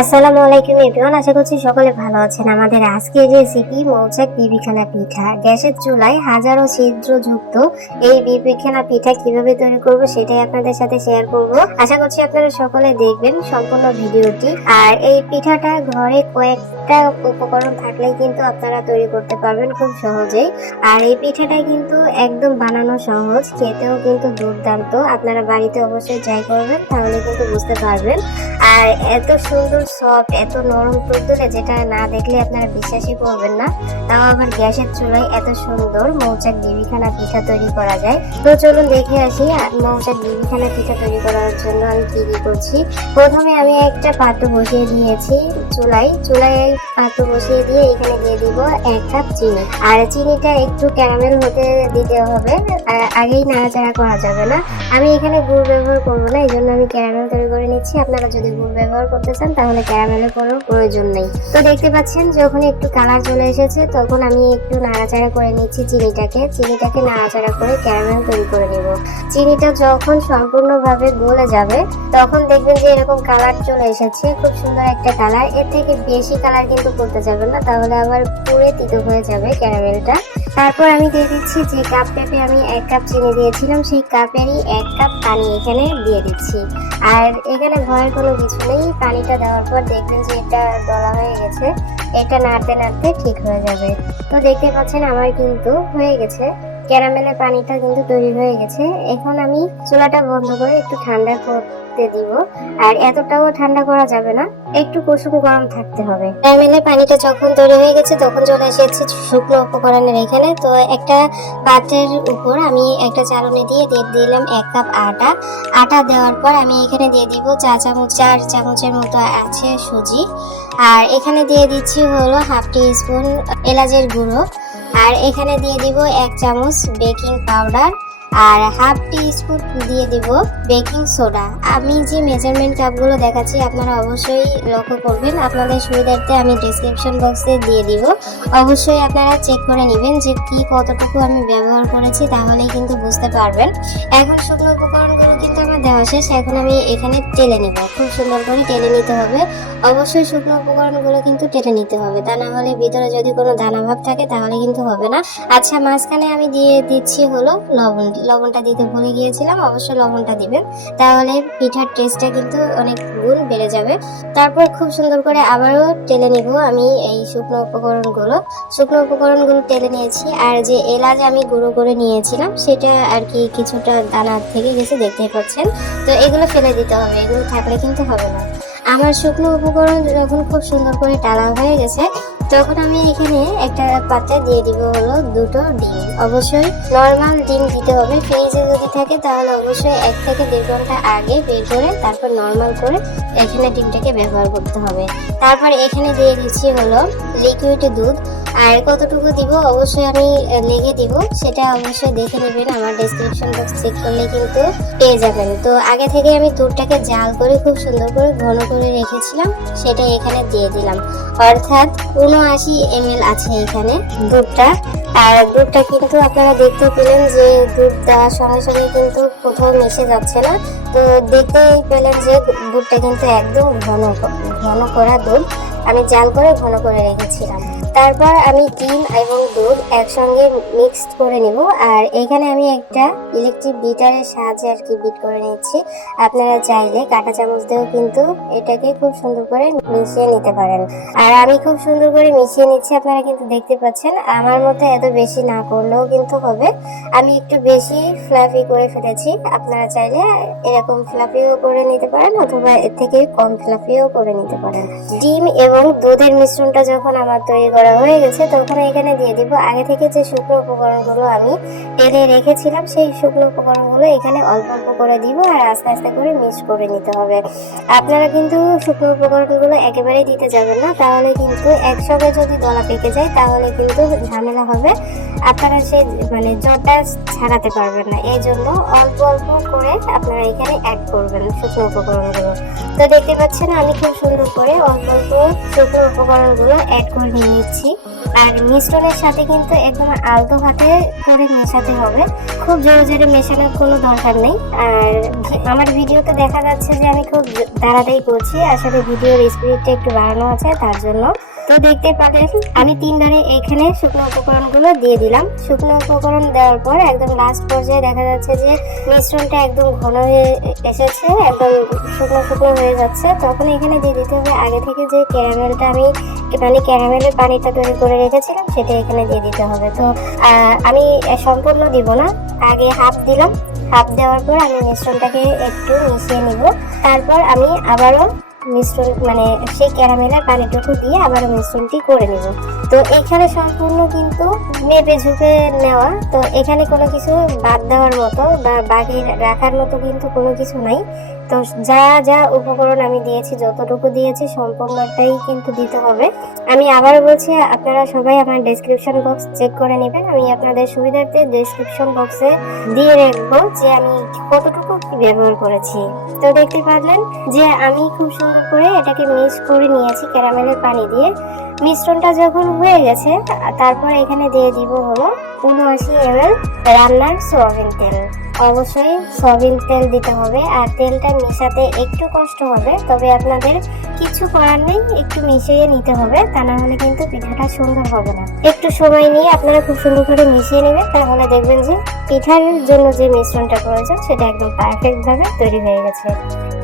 আসসালামু আলাইকুম এভরিওয়ান, আশা করছি সকলে ভালো আছেন। আমাদের আজকের রেসিপি মৌচাক বিবিখানা পিঠা। গ্যাসের চুলায় হাজারো ছিদ্রযুক্ত এই বিবিখানা পিঠা কিভাবে তৈরি করব সেটাই আপনাদের সাথে শেয়ার করব। আশা করছি আপনারা সকলে দেখবেন সম্পূর্ণ ভিডিওটি। আর এই পিঠাটা ঘরে কয়েকটা উপকরণ থাকলেই কিন্তু আপনারা তৈরি করতে পারবেন খুব সহজেই। আর এই পিঠাটা কিন্তু একদম বানানো সহজ, খেতেও কিন্তু দুর্দান্ত। আপনারা বাড়িতে অবশ্যই ট্রাই করবেন, তাহলে কিন্তু বুঝতে পারবেন। আর এত সুন্দর সফট, এত নরম তুলতুলে, যেটা না দেখলে আপনারা বিশ্বাসই করবেন না। তাও আবার গ্যাসের চুলায় এত সুন্দর মৌচাক বিবিখানা পিঠা তৈরি করা যায়। তো চলুন দেখে আসি মৌচাক বিবিখানা পিঠা তৈরি করার জন্য আমি কি কি করছি। প্রথমে আমি একটা পাত্র বসিয়ে দিয়েছি চুলায় পাত্র বসিয়ে দিয়ে এখানে দিয়ে দিব 1 কাপ চিনি। আর চিনিটা একটু ক্যারামেল হতে দিতে হবে, আগেই নাড়াচাড়া করা যাবে না। আমি এখানে গুড় ব্যবহার করবো না, এই জন্য আমি ক্যারামেল তৈরি করে নিচ্ছি। আপনারা যদি গুড় ব্যবহার করতে চান তাহলে ক্যারামেলের কোনো প্রয়োজন নেই। তো দেখতে পাচ্ছেন যখন একটু কালার চলে এসেছে তখন আমি একটু নাড়াচাড়া করে নিচ্ছি চিনিটাকে নাড়াচাড়া করে ক্যারামেল তৈরি করে নেব। চিনিটা যখন সম্পূর্ণভাবে গলে যাবে তখন দেখবেন যে এরকম কালার চলে এসেছে, খুব সুন্দর একটা কালার। এর থেকে বেশি কালার কিন্তু করতে যাবেন না, তাহলে আবার পুড়ে তিতো হয়ে যাবে ক্যারামেলটা। তারপর আমি দিয়ে দিচ্ছি যে কাপ পেপে আমি 1 কাপ চিনি দিয়েছিলাম, সেই কাপেরই 1 কাপ পানি এখানে দিয়ে দিচ্ছি। আর এখানে ভয়ের কোনো কিছু নেই, পানিটা দেওয়ার পর দেখবেন যে এটা দলা হয়ে গেছে, এটা নাড়তে নাড়তে ঠিক হয়ে যাবে। তো দেখতে পাচ্ছেন আমার কিন্তু হয়ে গেছে, ক্যারামেলের পানিটা কিন্তু তৈরি হয়ে গেছে। এখন আমি চুলাটা বন্ধ করে একটু ঠান্ডা করতে দিব। আর এতটাও ঠান্ডা করা যাবে না, একটু কুসুম গরম থাকতে হবে। ক্যারামেলের পানিটা যখন তৈরি হয়ে গেছে তখন চলে এসেছি শুকনো উপকরণের এখানে। তো একটা পাত্রের উপর আমি একটা চালনি দিয়ে দিলাম 1 কাপ আটা দেওয়ার পর আমি এখানে দিয়ে দিব 4 চামচের মতো আছে সুজি। আর এখানে দিয়ে দিচ্ছি হলো 1/2 টিস্পুন এলাচের গুঁড়ো। আর এখানে দিয়ে দিব 1 চামচ বেকিং পাউডার আর 1/2 টিস্পুন দিয়ে দিব বেকিং সোডা। আমি যে মেজারমেন্ট কাপগুলো দেখাচ্ছি আপনারা অবশ্যই লক্ষ্য করবেন, আপনাদের সুবিধার্থে আমি ডেসক্রিপশন বক্সে দিয়ে দিব। অবশ্যই আপনারা চেক করে নেবেন যে কি কতটুকু আমি ব্যবহার করেছি, তাহলেই কিন্তু বুঝতে পারবেন। এখন শুকনো উপকরণগুলো কিন্তু আমার দেওয়া শেষ, এখন আমি এখানে টেলে নিব। খুব সুন্দর করে টেলে নিতে হবে, অবশ্যই শুকনো উপকরণগুলো কিন্তু টেলে নিতে হবে, তা না হলে ভিতরে যদি কোনো দানা ভাব থাকে তাহলে কিন্তু হবে না। আচ্ছা, মাঝখানে আমি দিয়ে দিচ্ছি হলো লবণটা দিতে ভুলে গিয়েছিলাম, অবশ্যই লবণটা দিবেন, তাহলে পিঠার টেস্টটা কিন্তু অনেক গুণ বেড়ে যাবে। তারপর খুব সুন্দর করে আবারও টেলে নিব আমি এই শুকনো উপকরণগুলো টেলে নিয়েছি। আর যে এলাচ আমি গুঁড়ো করে নিয়েছিলাম সেটা আর কি কিছুটা দানা থেকে গেছে, দেখতেই পাচ্ছেন। তো এগুলো ফেলে দিতে হবে, এগুলো থাকলে কিন্তু হবে না। আমার শুকনো উপকরণ যখন খুব সুন্দর করে টালা হয়ে গেছে তখন আমি এখানে একটা পাত্রে দিয়ে দিব হলো 2টো ডিম। অবশ্যই নর্মাল ডিম দিতে হবে, ফ্রিজে যদি থাকে তাহলে অবশ্যই 1 থেকে 1.5 ঘন্টা আগে বের করে তারপর নর্মাল করে এখানে ডিমটাকে ব্যবহার করতে হবে। তারপর এখানে দিয়ে দিচ্ছি হলো লিকুইড দুধ। আর কতটুকু দিব অবশ্যই আমি লিখে দিব, সেটা অবশ্যই দেখে নেবেন, আমার ডেসক্রিপশন বক্স চেক করলে কিন্তু পেয়ে যাবেন। তো আগে থেকে আমি দুধটাকে জাল করে খুব সুন্দর করে ঘন করে রেখেছিলাম, সেটা এখানে দিয়ে দিলাম। অর্থাৎ 79 ml আছে এখানে দুধটা। আর দুধটা কিন্তু আপনারা দেখতে পেলেন যে দুধ দেওয়ার সঙ্গে সঙ্গে কিন্তু কোথাও মিশে যাচ্ছে না। তো দেখতেই পেলেন যে দুধটা কিন্তু একদম ঘন করা দুধ, আমি জাল করে ঘন করে রেখেছিলাম। তারপর আমি ডিম এবং দুধ একসঙ্গে মিক্সড করে নিব। আর এখানে আমি একটা ইলেকট্রিক বিটারের সাহায্যে আর কি বিট করে নিচ্ছি। আপনারা চাইলে কাঁটা চামচ দিয়েও কিন্তু এটাকে খুব সুন্দর করে মিশিয়ে নিতে পারেন। আর আমি খুব সুন্দর করে মিশিয়ে নিচ্ছি, আপনারা কিন্তু দেখতে পাচ্ছেন। আমার মতো এত বেশি না করলেও কিন্তু হবে, আমি একটু বেশি ফ্লাফি করে ফেলেছি। আপনারা চাইলে এরকম ফ্লাফিও করে নিতে পারেন অথবা এর থেকে কম ফ্লাফিও করে নিতে পারেন। ডিম এবং দুধের মিশ্রণটা যখন আমার তৈরি করা হয়ে গেছে তখন এখানে দিয়ে দিব আগে থেকে যে শুকনো উপকরণগুলো আমি টেলে রেখেছিলাম, সেই শুকনো উপকরণগুলো এখানে অল্প অল্প করে দিব আর আস্তে আস্তে করে মিক্স করে নিতে হবে। আপনারা কিন্তু শুকনো উপকরণগুলো একেবারেই দিতে যাবেন না, তাহলে কিন্তু একসঙ্গে যদি দলা পেকে যায় তাহলে কিন্তু ঝামেলা হবে, আপনারা সেই জটটা ছাড়াতে পারবেন না। এই জন্য অল্প অল্প করে আপনারা এখানে অ্যাড করবেন শুকনো উপকরণগুলো। তো দেখতে পাচ্ছেন আমি খুব সুন্দর করে অল্প অল্প শুকনো উপকরণগুলো অ্যাড করে নিচ্ছি। আর মিশ্রণের সাথে কিন্তু একদম আলতো হাতে করে মেশাতে হবে, খুব জোরে জোরে মেশানোর কোনো দরকার নেই। আর আমার ভিডিওতে দেখা যাচ্ছে যে আমি খুব তাড়াতাড়ি করছি, আসলে ভিডিওর স্পিডটা একটু বাড়ানো আছে তার জন্য। তো দেখতে পাবেন আমি 3 বারে এখানে শুকনো উপকরণগুলো দিয়ে দিলাম। শুকনো উপকরণ দেওয়ার পর একদম লাস্ট পর্যায়ে দেখা যাচ্ছে যে মিশ্রণটা একদম ঘন হয়ে এসেছে, একদম শুকনো শুকনো হয়ে যাচ্ছে। তখন এখানে দিয়ে দিতে হবে আগে থেকে যে ক্যারামেলটা আমি ক্যারামেলের পানিটা তৈরি করে রেখেছিলাম, সেটা এখানে দিয়ে দিতে হবে। তো আমি সম্পূর্ণ দিব না, আগে হাফ দিলাম। হাফ দেওয়ার পর আমি মিশ্রণটাকে একটু মিশিয়ে নিব। তারপর আমি আবারও মিশ্রণ সেই ক্যারামেলের পানিটুকু দিয়ে আবারও মিশ্রণটি করে নেব। তো এখানে সম্পূর্ণ কিন্তু মেপে ঝুঁকে নেওয়া, তো এখানে কোনো কিছু বাদ দেওয়ার মতো বা বাকি রাখার মতো কিন্তু কোনো কিছু নাই। তো যা যা উপকরণ আমি দিয়েছি, যতটুকু দিয়েছি সম্পূর্ণটাই কিন্তু দিতে হবে। আমি আবারও বলছি, আপনারা সবাই আমার ডেসক্রিপশন বক্স চেক করে নেবেন। আমি আপনাদের সুবিধার্থে ডেসক্রিপশন বক্সে দিয়ে রাখবো যে আমি কতটুকু কি ব্যবহার করেছি। তো দেখতে পারলেন যে আমি খুব সুন্দর করে এটাকে মিক্স করে নিয়েছি ক্যারামেলের পানি দিয়ে। মিশ্রণটা যখন হয়ে গেছে, তারপর এখানে দিয়ে দিব হলো 79 ml রান্নার সয়াবিন তেল। অবশ্যই সয়াবিন তেল দিতে হবে, আর তেলটা মেশাতে একটু কষ্ট হবে, তবে আপনাদের কিছু করার নেই, একটু মিশিয়ে নিতে হবে, তা না হলে কিন্তু পিঠাটা সুন্দর হবে না। একটু সময় নিয়ে আপনারা খুব সুন্দর করে মিশিয়ে নেবেন, তাহলে দেখবেন যে পিঠার জন্য যে মিশ্রণটা প্রয়োজন সেটা একদম পারফেক্ট ভাবে তৈরি হয়ে গেছে।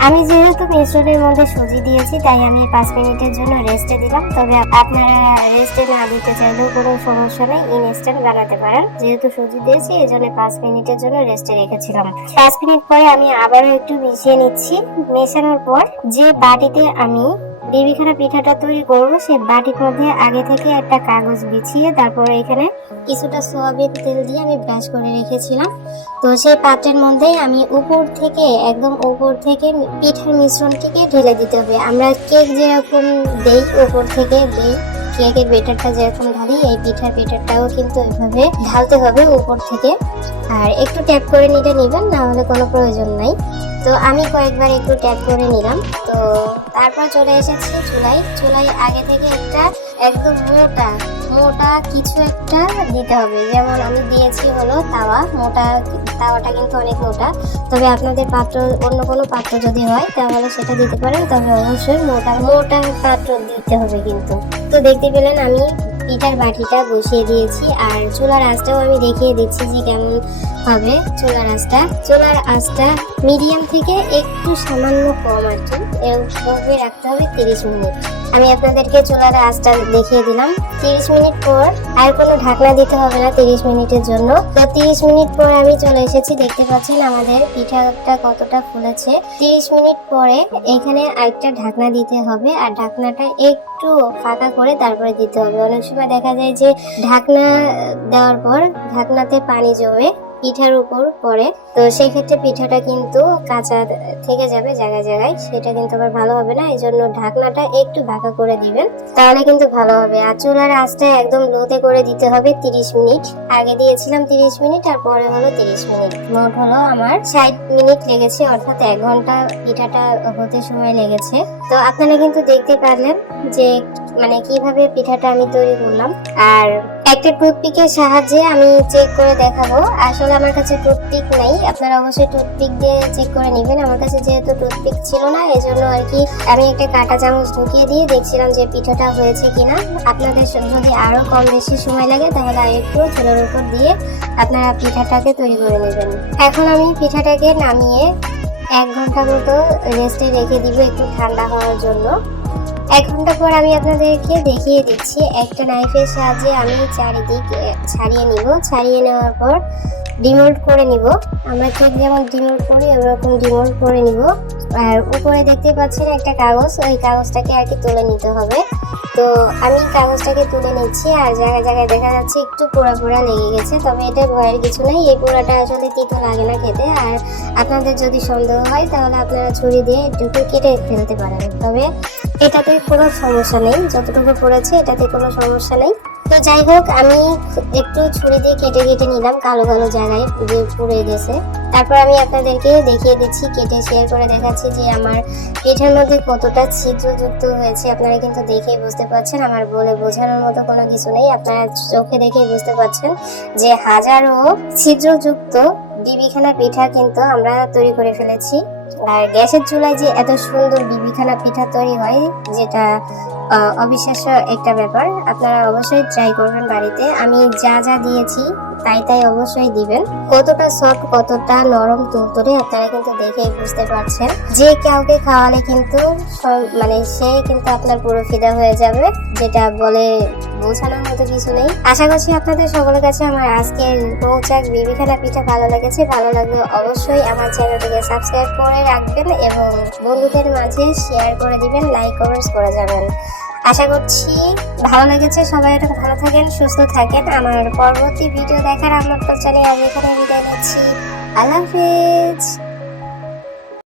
আমি যেহেতু মিশ্রণের মধ্যে সুজি দিয়েছি, তাই আমি 5 মিনিটের জন্য রেস্টে দিলাম। তবে আপনারা রেস্টে না দিতে চাইলেও কোনো সমস্যা নেই, ইনস্ট্যান্ট বানাতে পারেন। যেহেতু সুজি দিয়েছি এই জন্য 5 মিনিটের জন্য রেস্টে রেখেছিলাম। 5 মিনিট পরে আমি আবারও একটু মিশিয়ে নিচ্ছি। মেশানোর পর যে বাটিতে আমি বিবিখানা পিঠাটা তৈরি করবো, সেই বাটির মধ্যে আগে থেকে একটা কাগজ বিছিয়ে তারপরে এখানে কিছুটা সয়াবিন তেল দিয়ে আমি ব্রাশ করে রেখেছিলাম। তো সেই পাত্রের মধ্যেই আমি একদম উপর থেকে পিঠার মিশ্রণটিকে ঢেলে দিতে হবে। আমরা কেক যেরকম দেই উপর থেকে দেই, কেকের বেটারটা যেরকম ঢালি, এই পিঠার বেটারটাও কিন্তু এভাবে ঢালতে হবে উপর থেকে। আর একটু ট্যাপ করে নিতে নেবেন, না হলে কোনো প্রয়োজন নাই। তো আমি কয়েকবার একটু ট্যাপ করে নিলাম। তো তারপর চলে এসেছি চুলায় আগে থেকে একটা একদম মোটা কিছু একটা দিতে হবে। যেমন আমি দিয়েছি হলো তাওয়াটা কিন্তু অনেক মোটা, তবে আপনাদের অন্য কোনো পাত্র যদি হয় তাহলে সেটা দিতে পারেন, তবে অবশ্যই মোটা পাত্র দিতে হবে কিন্তু। তো দেখতে পেলেন আমি পিঠার বাটিটা বসিয়ে দিয়েছি, আর চুলার আঁচটাও আমি দেখিয়ে দিচ্ছি যে কেমন হবে। চুলার আঁচটা মিডিয়াম থেকে একটু সামান্য কম আর কি, এরকমভাবে রাখতে হবে 30 মিনিট। আমি আপনাদেরকে চুলার আঁচটা দেখিয়ে দিলাম। 30 মিনিট পর আর কোনো ঢাকনা দিতে হবে না 30 মিনিটের জন্য। তো 30 মিনিট পর আমি চলে এসেছি, দেখতে পাচ্ছেন আমাদের পিঠাটা কতটা ফুলেছে। 30 মিনিট পরে এখানে আরেকটা ঢাকনা দিতে হবে, আর ঢাকনাটা একটু ফাঁকা করে তারপরে দিতে হবে। অনেক সময় দেখা যায় যে ঢাকনা দেওয়ার পর ঢাকনাতে পানি জমে পিঠার উপর পড়ে, তো সেই ক্ষেত্রে পিঠাটা কিন্তু কাঁচা থেকে যাবে জায়গায়, সেটা কিন্তু আবার ভালো হবে না। এই জন্য ঢাকনাটা একটু ফাঁকা করে দিবেন, তাহলে কিন্তু ভালো হবে। আর চুলার আঁচটা একদম লোতে করে দিতে হবে 30 মিনিট। আগে দিয়েছিলাম 30 মিনিট, আর পরে হলো 30 মিনিট। মোট হলো আমার 60 মিনিট লেগেছে, অর্থাৎ 1 ঘন্টা পিঠাটা হতে সময় লেগেছে। তো আপনারা কিন্তু দেখতে পারলেন যে কিভাবে পিঠাটা আমি তৈরি করলাম। আর একটা টুথপিকের সাহায্যে আমি চেক করে দেখাবো। আসলে আমার কাছে টুথপিক নাই, আপনারা অবশ্যই টুথপিক দিয়ে চেক করে নেবেন। আমার কাছে যেহেতু টুথপিক ছিল না, এজন্য আর কি আমি একটা কাঁটা চামচ ঢুকিয়ে দিয়ে দেখছিলাম যে পিঠাটা হয়েছে কিনা। আপনাদের যদি আরো কম বেশি সময় লাগে তাহলে আরেকটু চুলার উপর দিয়ে আপনারা পিঠাটাকে তৈরি করে নেবেন। এখন আমি পিঠাটাকে নামিয়ে 1 ঘন্টা মতো রেস্টে রেখে দিব একটু ঠান্ডা হওয়ার জন্য। 1 ঘন্টা পর আমি আপনাদেরকে দেখিয়ে দিচ্ছি। একটা নাইফের সাহায্যে আমি চারিদিকে ছাড়িয়ে নেওয়ার পর ডিমোল্ড করে নিব। আমরা ঠিক যেমন ডিমোল্ড করি ওরকম ডিমোল্ড করে নিব। আর উপরে দেখতে পাচ্ছেন একটা কাগজ, ওই কাগজটাকে আর কি তুলে নিতে হবে। তো আমি কাগজটাকে তুলে নিচ্ছি, আর জায়গায় দেখা যাচ্ছে একটু পোড়া লেগে গেছে, তবে এটা ভয়ের কিছু নেই। এই পোড়াটা আসলে তিতো লাগে না খেতে। আর আপনাদের যদি সন্দেহ হয় তাহলে আপনারা ছুরি দিয়ে একটু কেটে ফেলতে পারেন, তবে এটাতে কোনো সমস্যা নেই। যতটুকু পড়েছে এটাতে কোনো সমস্যা নেই। তো যাই হোক, আমি একটু ছুরি দিয়ে কেটে কেটে নিলাম কালো কালো জায়গায় যে পুড়ে গেছে। তারপর আমি আপনাদেরকে দেখিয়ে দিচ্ছি, কেটে শেয়ার করে দেখাচ্ছি যে আমার পিঠার মধ্যে কতটা ছিদ্রযুক্ত হয়েছে। আপনারা কিন্তু দেখেই বুঝতে পারছেন, আমার বলে বোঝানোর মতো কোনো কিছু নেই, আপনারা চোখে দেখেই বুঝতে পারছেন যে হাজারো ছিদ্রযুক্ত বিবিখানা পিঠা কিন্তু আমরা তৈরি করে ফেলেছি। আর গ্যাসের চুলায় যে এত সুন্দর বিবিখানা পিঠা তৈরি হয়, যেটা অবিশ্বাস্য একটা ব্যাপার। আপনারা অবশ্যই ট্রাই করবেন বাড়িতে। আমি যা যা দিয়েছি তাই তাই অবশ্যই দিবেন। কতটা সফট, কতটা নরম তুলতুলে আপনারা কিন্তু দেখেই বুঝতে পারছেন। যে কাউকে খাওয়ালে কিন্তু মানে সে কিন্তু আপনার পুরো ফিদা হয়ে যাবে, যেটা বলে বোঝানোর মতো কিছু নেই। আশা করছি আপনাদের সকলের কাছে আমার আজকের মৌচাক বিবিখানা পিঠা ভালো লেগেছে। ভালো লাগলে অবশ্যই আমার চ্যানেলটিকে সাবস্ক্রাইব করে রাখবেন এবং বন্ধুদের মাঝে শেয়ার করে দিবেন, লাইক কমেন্টস করে যাবেন। আশা করছি ভালো লেগেছে। সবাই অনেক ভালো থাকেন, সুস্থ থাকেন। আমার পরবর্তী ভিডিও দেখার আমন্ত্রণ জানিয়ে আমি এখানে বিদায় নিচ্ছি। আল্লাহ হাফেজ।